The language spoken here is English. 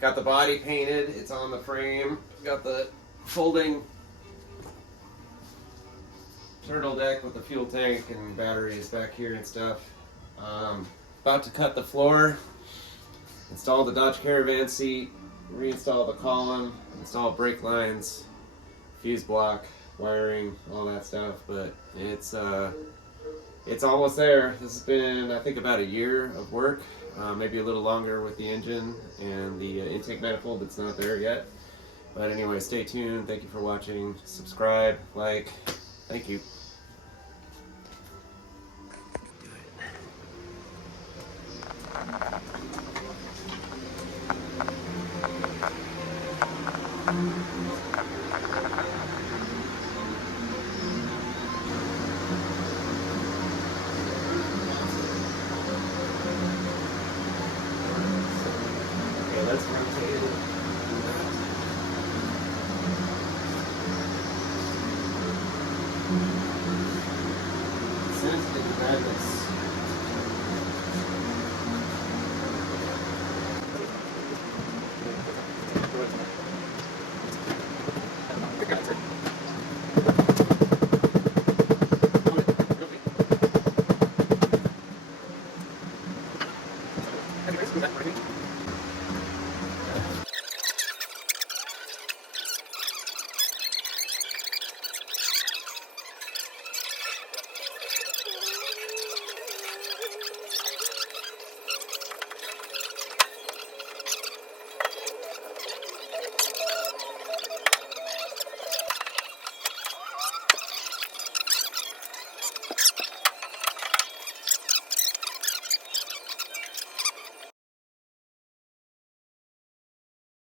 Got the body painted. It's on the frame. Got the folding turtle deck with the fuel tank and batteries back here and stuff. About to cut the floor. Install the Dodge Caravan seat. Reinstall the column. Install brake lines, fuse block, wiring, all that stuff. But it's almost there. This has been, I think, about a year of work. Maybe a little longer with the engine and the intake manifold that's not there yet. But anyway, stay tuned. Thank you for watching. Subscribe, like. Thank you. Okay, let's rotate it. Sensitive magnets.